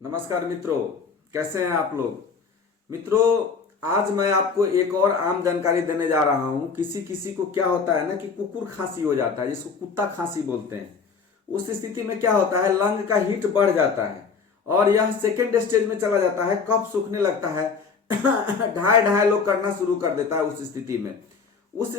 नमस्कार मित्रों, कैसे हैं आप लोग। मित्रों, आज मैं आपको एक और आम जानकारी देने जा रहा हूं। किसी किसी को क्या होता है ना कि कुकुर खांसी हो जाता है, जिसको कुत्ता खांसी बोलते हैं। उस स्थिति में क्या होता है, लंग का हीट बढ़ जाता है और यह सेकेंड स्टेज में चला जाता है। कफ सूखने लगता है ढाई ढाई लोग करना शुरू कर देता है। उस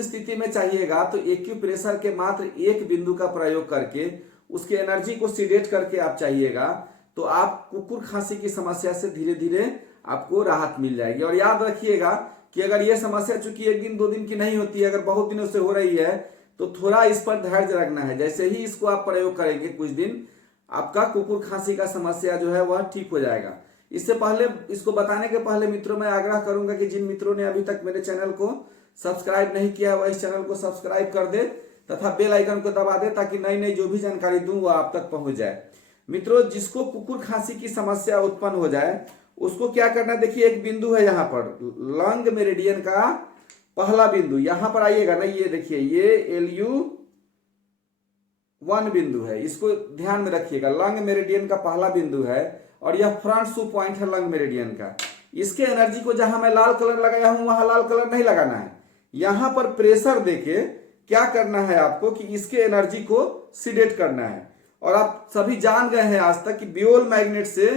स्थिति में चाहिएगा तो एक्यूप्रेशर के मात्र एक बिंदु का प्रयोग करके उसकी एनर्जी को सीडेट करके आप चाहिएगा तो आप कुकुर खांसी की समस्या से धीरे धीरे आपको राहत मिल जाएगी। और याद रखिएगा कि अगर यह समस्या चूंकि एक दिन दो दिन की नहीं होती है, अगर बहुत दिनों से हो रही है तो थोड़ा इस पर धैर्य रखना है। जैसे ही इसको आप प्रयोग करेंगे कुछ दिन, आपका कुकुर खांसी का समस्या जो है वह ठीक हो जाएगा। इससे पहले, इसको बताने के पहले मित्रों, मैं आग्रह करूंगा कि जिन मित्रों ने अभी तक मेरे चैनल को सब्सक्राइब नहीं किया है वह इस चैनल को सब्सक्राइब कर दे तथा बेल आइकन को दबा दे, ताकि नई नई जो भी जानकारी दूं वह आप तक पहुंच जाए। मित्रों, जिसको कुकुर खांसी की समस्या उत्पन्न हो जाए उसको क्या करना है, देखिए एक बिंदु है यहाँ पर, लंग मेरिडियन का पहला बिंदु। यहां पर आइएगा ना, ये देखिए, ये LU1 बिंदु है, इसको ध्यान में रखिएगा। लंग मेरिडियन का पहला बिंदु है और यह फ्रंट सू पॉइंट है लंग मेरिडियन का। इसके एनर्जी को जहां मैं लाल कलर लगाया हूं वहां लाल कलर नहीं लगाना है। यहां पर प्रेशर देके क्या करना है आपको कि इसके एनर्जी को सीडेट करना है। और आप सभी जान गए हैं आज तक कि बियोल मैग्नेट से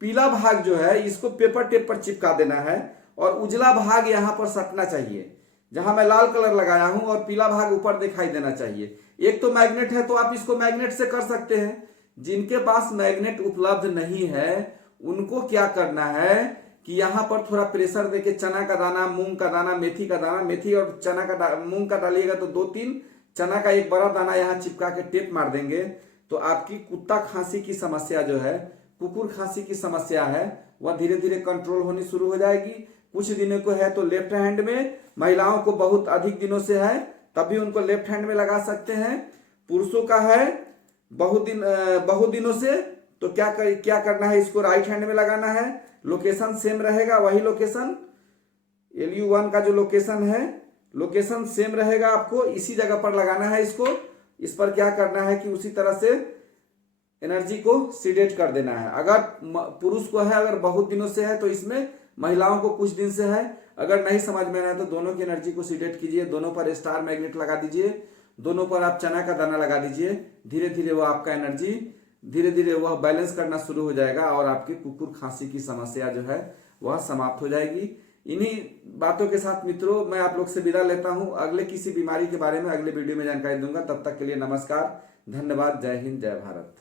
पीला भाग जो है इसको पेपर टेप पर चिपका देना है और उजला भाग यहां पर सटना चाहिए जहां मैं लाल कलर लगाया हूं, और पीला भाग ऊपर दिखाई देना चाहिए। एक तो मैग्नेट है तो आप इसको मैग्नेट से कर सकते हैं। जिनके पास मैग्नेट उपलब्ध नहीं है उनको क्या करना है कि यहां पर थोड़ा प्रेशर देके चना का दाना, मूंग का दाना, मेथी का दाना, मेथी और चना का मूंग का डालिएगा तो 2-3, चना का एक बड़ा दाना यहां चिपका के टेप मार देंगे तो आपकी कुत्ता खांसी की समस्या जो है, कुकुर खांसी की समस्या है, वह धीरे धीरे कंट्रोल होनी शुरू हो जाएगी। कुछ दिनों को है तो लेफ्ट हैंड में, महिलाओं को बहुत अधिक दिनों से है तब भी उनको लेफ्ट हैंड में लगा सकते हैं। पुरुषों का है बहुत दिनों से तो क्या करना है, इसको राइट हैंड में लगाना है। लोकेशन सेम रहेगा, वही लोकेशन LU1 का जो लोकेशन है, लोकेशन सेम रहेगा। आपको इसी जगह पर लगाना है इसको। इस पर क्या करना है कि उसी तरह से एनर्जी को सीडेट कर देना है। अगर पुरुष को है, अगर बहुत दिनों से है तो इसमें, महिलाओं को कुछ दिन से है। अगर नहीं समझ में आया तो दोनों की एनर्जी को सीडेट कीजिए, दोनों पर स्टार मैग्नेट लगा दीजिए, दोनों पर आप चना का दाना लगा दीजिए। धीरे धीरे वह आपका एनर्जी धीरे धीरे वह बैलेंस करना शुरू हो जाएगा और आपकी कुकुर खांसी की समस्या जो है वह समाप्त हो जाएगी। इन्हीं बातों के साथ मित्रों मैं आप लोग से विदा लेता हूं। अगले किसी बीमारी के बारे में अगले वीडियो में जानकारी दूंगा। तब तक के लिए नमस्कार, धन्यवाद, जय हिंद, जय भारत।